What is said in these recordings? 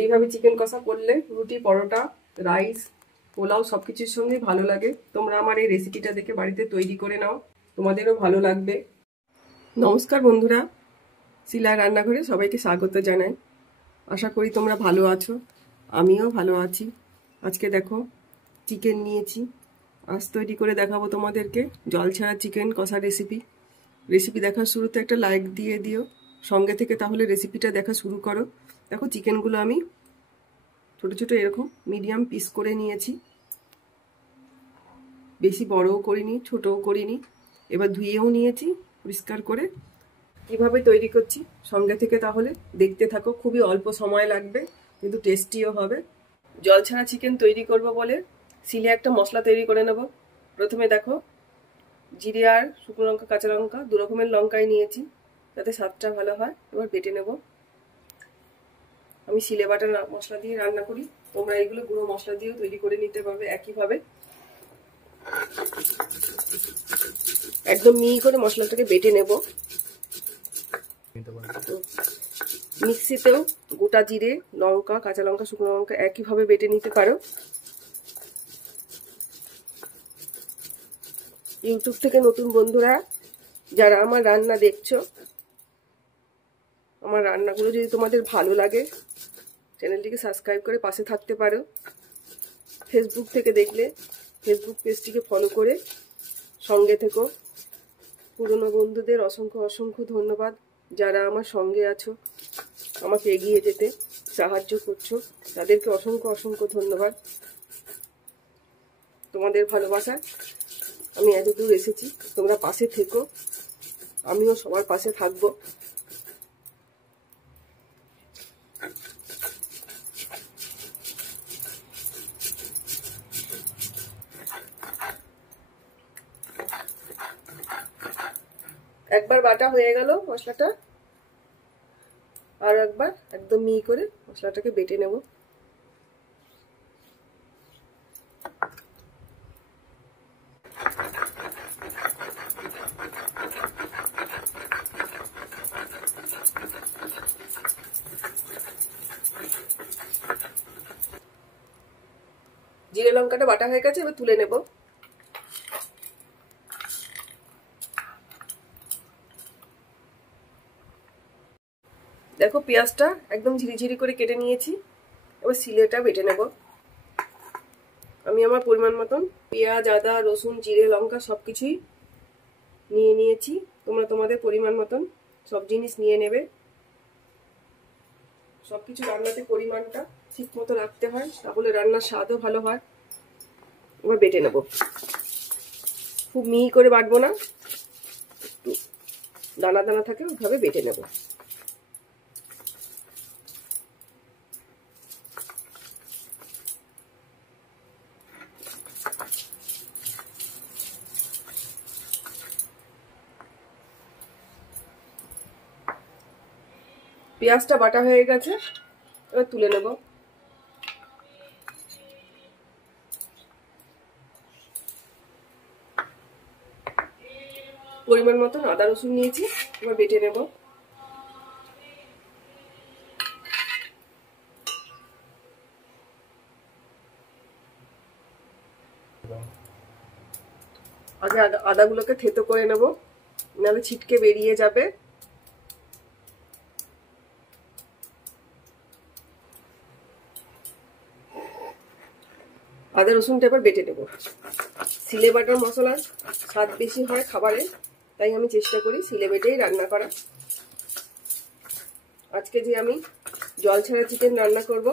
এইভাবে চিকেন কষা করলে রুটি, পরোটা, রাইস, পোলাও সবকিছুর সঙ্গে ভালো লাগে। তোমরা আমার এই রেসিপিটা দেখে বাড়িতে তৈরি করে নাও, তোমাদেরও ভালো লাগবে। নমস্কার বন্ধুরা, শিলার রান্নাঘরে সবাইকে স্বাগত জানাই। আশা করি তোমরা ভালো আছো, আমিও ভালো আছি। আজকে দেখো চিকেন নিয়েছি, আজ তৈরি করে দেখাবো তোমাদেরকে জল ছাড়া চিকেন কষা রেসিপি দেখার শুরুতে একটা লাইক দিয়ে দিও, সঙ্গে থেকে তাহলে রেসিপিটা দেখা শুরু করো। দেখো চিকেনগুলো আমি ছোট ছোট এরকম মিডিয়াম পিস করে নিয়েছি, বেশি বড়ও করিনি ছোটও করিনি। এবার ধুয়েও নিয়েছি পরিষ্কার করে। কিভাবে তৈরি করছি সঙ্গে থেকে তাহলে দেখতে থাকো, খুবই অল্প সময় লাগবে কিন্তু টেস্টিও হবে। জল ছাড়া চিকেন তৈরি করব বলে সিলে একটা মশলা তৈরি করে নেব। প্রথমে দেখো জিরে আর শুকনো লঙ্কা, কাঁচা লঙ্কা, দু রকমের লঙ্কাই নিয়েছি যাতে স্বাদটা ভালো হয়। এবার বেটে নেব। আমি সিলে বাটা মশলা দিয়ে রান্না করি, তোমরা এগুলো গুঁড়ো মশলা দিয়েও তৈরি করে নিতে পারবে একইভাবে। একদম মিহি করে মশলাটাকে বেটে নেব। মিক্সিতেও গোটা জিরে, লঙ্কা, কাঁচা লঙ্কা, শুকনো লঙ্কা একইভাবে বেটে নিতে পারো। ইউটিউব থেকে নতুন বন্ধুরা যারা আমার রান্না দেখছো, আমার রান্নাগুলো যদি তোমাদের ভালো লাগে চ্যানেলটিকে সাবস্ক্রাইব করে পাশে থাকতে পারো। ফেসবুক থেকে দেখলে ফেসবুক পেজটিকে ফলো করে সঙ্গে থেকো। পুরনো বন্ধুদের অসংখ্য অসংখ্য ধন্যবাদ, যারা আমার সঙ্গে আছো, আমাকে এগিয়ে যেতে সাহায্য করছো, তাদেরকে অসংখ্য অসংখ্য ধন্যবাদ। তোমাদের ভালোবাসা আমি এতদূর এসেছি, তোমরা পাশে থেকো, আমিও সবার পাশে থাকবো। একবার বাটা হয়ে গেল মশলাটা, আর একবার একদম মিহি করে মশলাটাকে বেটে নেব। জিরে লঙ্কাটা বাটা হয়ে গেছে, এবার তুলে নেব। দেখো পেঁয়াজটা একদম ঝিরিঝিরি করে কেটে নিয়েছি, এবার সিলেটা বেটে নেব। আমি আমার পরিমাণ মতন পেঁয়াজ, আদা, রসুন, জিরে, লঙ্কা সবকিছুই নিয়ে নিয়েছি। তোমরা তোমাদের পরিমাণ মতন সব জিনিস নিয়ে নেবে। সবকিছু রান্নাতে পরিমাণটা ঠিক মতো রাখতে হয়, তাহলে রান্নার স্বাদও ভালো হয়। এবার বেটে নেব। খুব মিহি করে বাটবো না, একটু দানা দানা থাকে ওইভাবে বেটে নেব। পেঁয়াজটা বাটা হয়ে গেছে, এবার তুলে নেব। পরিমাণ মতন আদা রসুন নিয়েছি, এবার বেটে নেব। আগে আদাগুলোকে থেতো করে নেব, নাহলে ছিটকে বেরিয়ে যাবে। আদা রসুনটা এবার বেটে নেব। সিলে বাটার মশলার স্বাদ বেশি হয় খাবারে, তাই আমি চেষ্টা করি সিলে বেটেই রান্না করা। আজকে যে আমি জল ছাড়া চিকেন রান্না করব,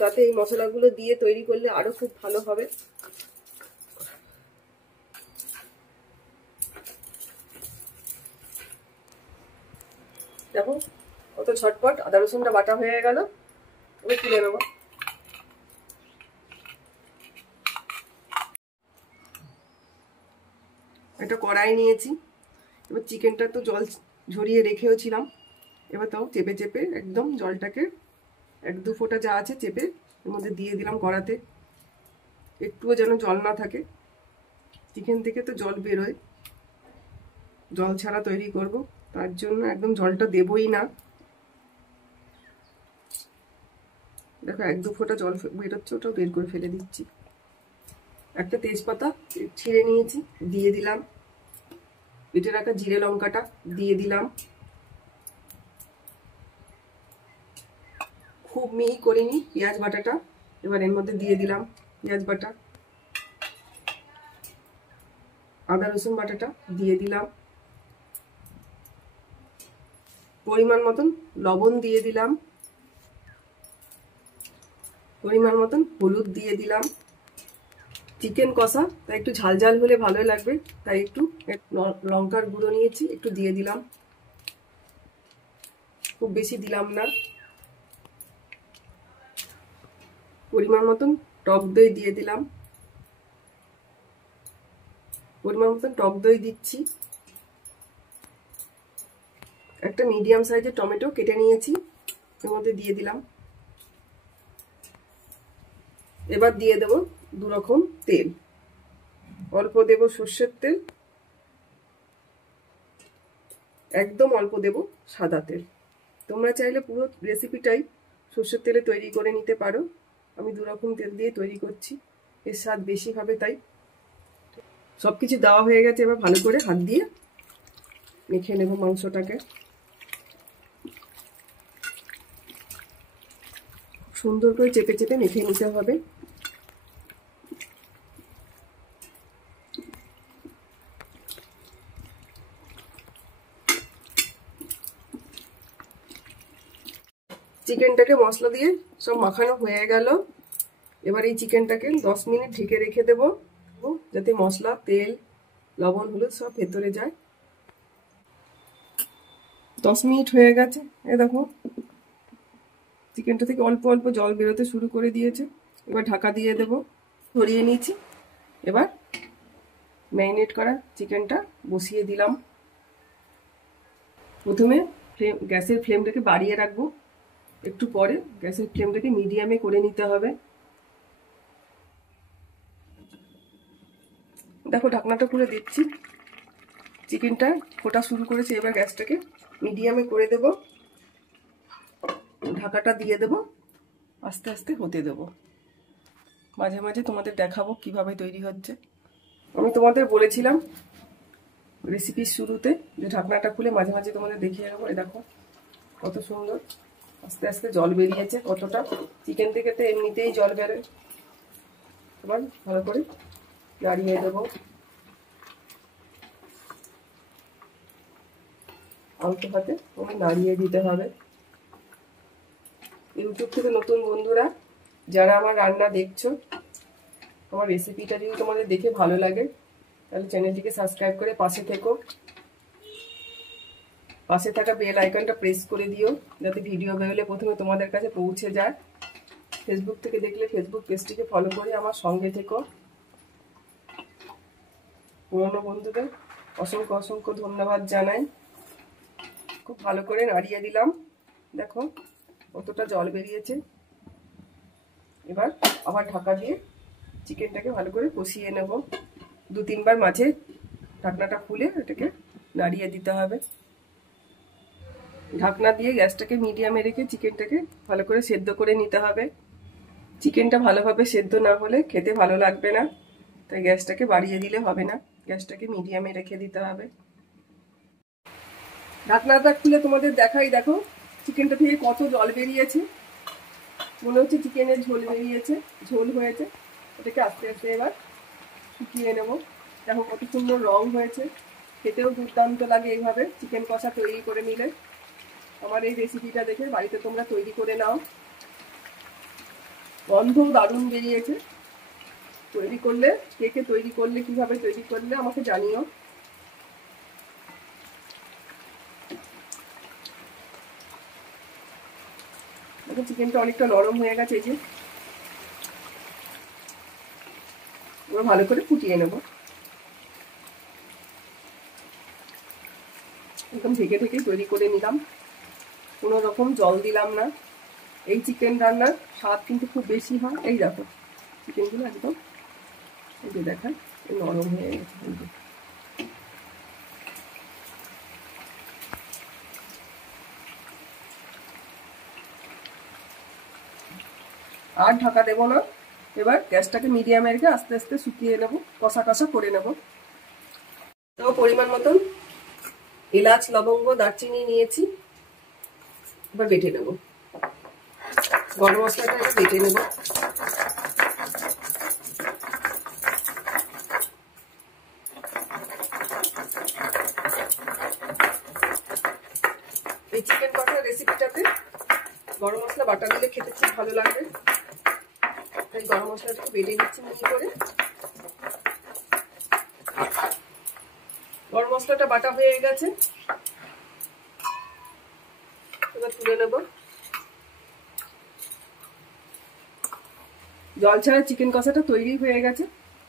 তাতে এই মশলাগুলো দিয়ে তৈরি করলে আরো খুব ভালো হবে। দেখো কত ঝটপট আদা রসুনটা বাটা হয়ে গেল, এবার তুলে নেব। একটা কড়াই নিয়েছি, এবার চিকেনটা তো জল ঝরিয়ে রেখেও ছিলাম, এবার তাও চেপে চেপে একদম জলটাকে এক দু ফোঁটা যা আছে চেপে এর মধ্যে দিয়ে দিলাম কড়াতে। একটুও যেন জল না থাকে, চিকেন থেকে তো জল বেরোয়, জল ছাড়া তৈরি করব, তার জন্য একদম জলটা দেবই না। দেখো 1-2 ফোঁটা জল বেরোচ্ছে, ওটাও বের করে ফেলে দিচ্ছি। একটা তেজপাতা ছিঁড়ে নিয়েছি, দিয়ে দিলাম। বেটে রাখা জিরে লঙ্কাটা দিয়ে দিলাম। খুব মিহি করিনি পেঁয়াজ বাটাটা, এবার এর মধ্যে দিয়ে দিলাম পেঁয়াজ বাটা। আদা রসুন বাটাটা দিয়ে দিলাম। পরিমাণ মতন লবণ দিয়ে দিলাম। পরিমাণ মতন হলুদ দিয়ে দিলাম। চিকেন কষা তাই একটু ঝাল ঝাল হলে ভালোই লাগবে, তাই একটু লঙ্কার গুঁড়ো নিয়েছি, একটু দিয়ে দিলাম। খুব বেশি দিলাম না। পরিমাণ মতন টক দই দিয়ে দিলাম। পরিমাণ মতন টক দই দিচ্ছি। একটা মিডিয়াম সাইজের টমেটো কেটে নিয়েছি, এর মধ্যে দিয়ে দিলাম। এবার দিয়ে দেব 2 রকম তেল। অল্প দেব সর্ষের তেল, একদম অল্প দেব সাদা তেল। তোমরা চাইলে পুরো রেসিপিটাই সর্ষের তেলে তৈরি করে নিতে পারো। আমি 2 রকম তেল দিয়ে তৈরি করছি, এর স্বাদ বেশি হবে তাই। সবকিছু দেওয়া হয়ে গেছে, এবার ভালো করে হাত দিয়ে মেখে নেব মাংসটাকে। সুন্দর করে চেপে চেপে মেখে নিতে হবে। চিকেনটাকে মশলা দিয়ে সব মাখানো হয়ে গেল। এবার এই চিকেনটাকে 10 মিনিট ঢেকে রেখে দেবো, যাতে মশলা, তেল, লবণ, হলুদ সব ভেতরে যায়। 10 মিনিট হয়ে গেছে। এ দেখো চিকেনটা থেকে অল্প অল্প জল বেরোতে শুরু করে দিয়েছে। এবার ঢাকা দিয়ে দেব। ধরিয়ে নিয়েছি। এবার ম্যারিনেট করা চিকেনটা বসিয়ে দিলাম। প্রথমে গ্যাসের ফ্লেমটাকে বাড়িয়ে রাখবো, একটু পরে গ্যাসের ফ্লেমটাকে মিডিয়ামে করে নিতে হবে। দেখো ঢাকনাটা খুলে দিচ্ছি। চিকেনটা ফোটা শুরু করেছে, এবার গ্যাসটাকে মিডিয়ামে করে দেব। ঢাকাটা দিয়ে দেব, আস্তে আস্তে হতে দেব। মাঝে মাঝে তোমাদের দেখাবো কিভাবে তৈরি হচ্ছে। আমি তোমাদের বলেছিলাম রেসিপির শুরুতে যে ঢাকনাটা খুলে মাঝে মাঝে তোমাদের দেখিয়ে দেবো। এই দেখো কত সুন্দর আস্তে আস্তে জল বেরিয়েছে, কতটা। চিকেন থেকে তো এমনিতেই জল বেরোয়। এবার ভালো করে নাড়িয়ে দেবো। আলতো হাতে ওকে নাড়িয়ে দিতে হবে। ইউটিউব থেকে নতুন বন্ধুরা যারা আমার রান্না দেখছো, আমার রেসিপিটা যদি তোমাদের দেখে ভালো লাগে তাহলে চ্যানেলটিকে সাবস্ক্রাইব করে পাশে থেকো। পাশে থাকা বেল আইকনটা প্রেস করে দিও, যাতে ভিডিও বেরোলে প্রথমে তোমাদের কাছে পৌঁছে যায়। ফেসবুক থেকে দেখলে ফেসবুক পেজটিকে ফলো করে আমার সঙ্গে থেকো। পুরনো বন্ধুদের অসংখ্য অসংখ্য ধন্যবাদ জানাই। খুব ভালো করে নাড়িয়ে দিলাম। দেখো কতটা জল বেরিয়েছে। এবার আবার ঢাকা দিয়ে চিকেনটাকে ভালো করে কষিয়ে নেব। 2-3 বার মাঝে ঢাকনাটা খুলে এটাকে নাড়িয়ে দিতে হবে। ঢাকনা দিয়ে গ্যাসটাকে মিডিয়ামে রেখে চিকেনটাকে ভালো করে সেদ্ধ করে নিতে হবে। চিকেনটা ভালোভাবে সেদ্ধ না হলে খেতে ভালো লাগবে না, তাই গ্যাসটাকে বাড়িয়ে দিলে হবে না, গ্যাসটাকে মিডিয়ামে রেখে দিতে হবে। ঢাকনাটা খুলে তোমাদের দেখাই। দেখো চিকেনটা থেকে কত জল বেরিয়েছে, মনে হচ্ছে চিকেনের ঝোল বেরিয়েছে, ঝোল হয়েছে। এটাকে আস্তে আস্তে এবার শুকিয়ে নেব। দেখো কত সুন্দর রং হয়েছে, খেতেও দুর্দান্ত লাগে এইভাবে চিকেন কষা তৈরি করে নিলে। আমার এই রেসিপিটা দেখে বাড়িতে তোমরা তৈরি করে নাও। গন্ধও দারুণ বেরিয়েছে। তৈরি করলে কে তৈরি করলে, কিভাবে তৈরি করলে আমাকে জানিও। দেখো চিকেনটা অনেকটা নরম হয়ে গেছে। এই যে ওরা ভালো করে ফুটিয়ে নেব। একদম ঢেকে ঢেকে তৈরি করে নিলাম, কোনো রকম জল দিলাম না। এই চিকেন রান্নার স্বাদ কিন্তু খুব বেশি হয়। এই দেখো চিকেনগুলো একদম এই যে দেখায় নরম হয়ে গেছে। আর ঢাকা দেবো না। এবার গ্যাসটাকে মিডিয়ামে রেখে আস্তে আস্তে শুকিয়ে নেবো, কষা কষা করে নেবো। তো পরিমাণ মতন এলাচ, লবঙ্গ, দারচিনি নিয়েছি, এবার বেটে নেব। গরম মশলাটা এবার বেটে নেব। এই চিকেন কষার রেসিপিটাতে গরম মশলা বাটা দিলে খেতে খুব ভালো লাগবে, তাই গরম মশলাটাকে বেটে নিচ্ছি মিহি করে। গরম মশলাটা বাটা হয়ে গেছে, এবার তুলে নেব। জল ছাড়া চিকেন কষাটা তৈরি হয়ে গেছে।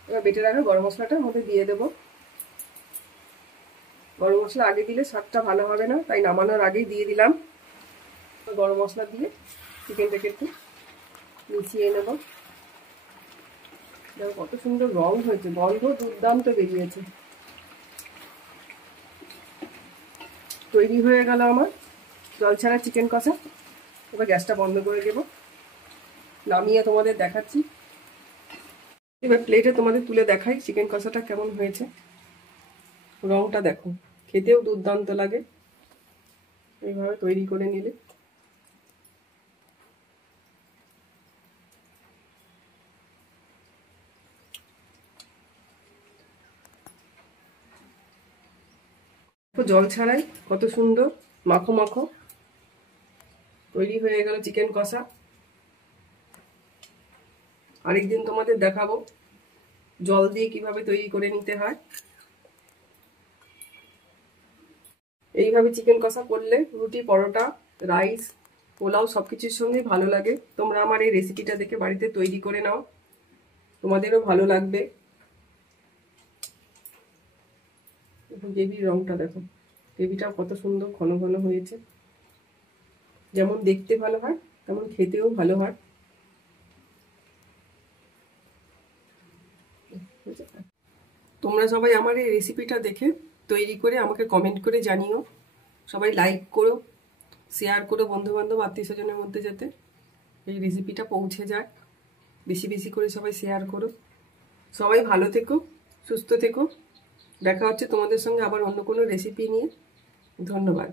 এবার বেটে রাখা গরম মশলাটার মধ্যে দিয়ে দেব। গরম মশলা আগে দিলে স্বাদটা ভালো হবে না, তাই নামানোর আগেই দিয়ে দিলাম। গরম মশলা দিয়ে চিকেনটাকে একটু মিশিয়ে নেব। দেখো কত সুন্দর রং হয়েছে, গন্ধ দুর্দান্ত বেরিয়েছে। তৈরি হয়ে গেল আমার জল ছাড়া চিকেন কষা। এবার গ্যাসটা বন্ধ করে দেব, নামিয়ে তোমাদের দেখাচ্ছি। এবার প্লেটে তোমাদের তুলে দেখাই চিকেন কষাটা কেমন হয়েছে। রংটা দেখো, খেতেও দুর্দান্ত লাগে এইভাবে তৈরি করে নিলে। জল ছাড়াই কত সুন্দর মাখো মাখো তৈরি হয়ে গেল চিকেন কষা। আরেকদিন তোমাদের দেখাবো জল দিয়ে কিভাবে তৈরি করে নিতে হয়। এইভাবে চিকেন কষা করলে রুটি, পরোটা, রাইস, পোলাও সবকিছুর সঙ্গে ভালো লাগে। তোমরা আমার এই রেসিপিটা দেখে বাড়িতে তৈরি করে নাও, তোমাদেরও ভালো লাগবে। গ্রেভির রংটা দেখো, গ্রেভিটাও কত সুন্দর ঘন ঘন হয়েছে। যেমন দেখতে ভালো হয় তেমন খেতেও ভালো হয়। তোমরা সবাই আমার এই রেসিপিটা দেখে তৈরি করে আমাকে কমেন্ট করে জানিও। সবাই লাইক করো, শেয়ার করো বন্ধু বান্ধব আত্মীয় স্বজনের মধ্যে, যাতে এই রেসিপিটা পৌঁছে যায়। বেশি বেশি করে সবাই শেয়ার করো। সবাই ভালো থেকো, সুস্থ থেকো। দেখা হচ্ছে তোমাদের সঙ্গে আবার অন্য কোনো রেসিপি নিয়ে। ধন্যবাদ।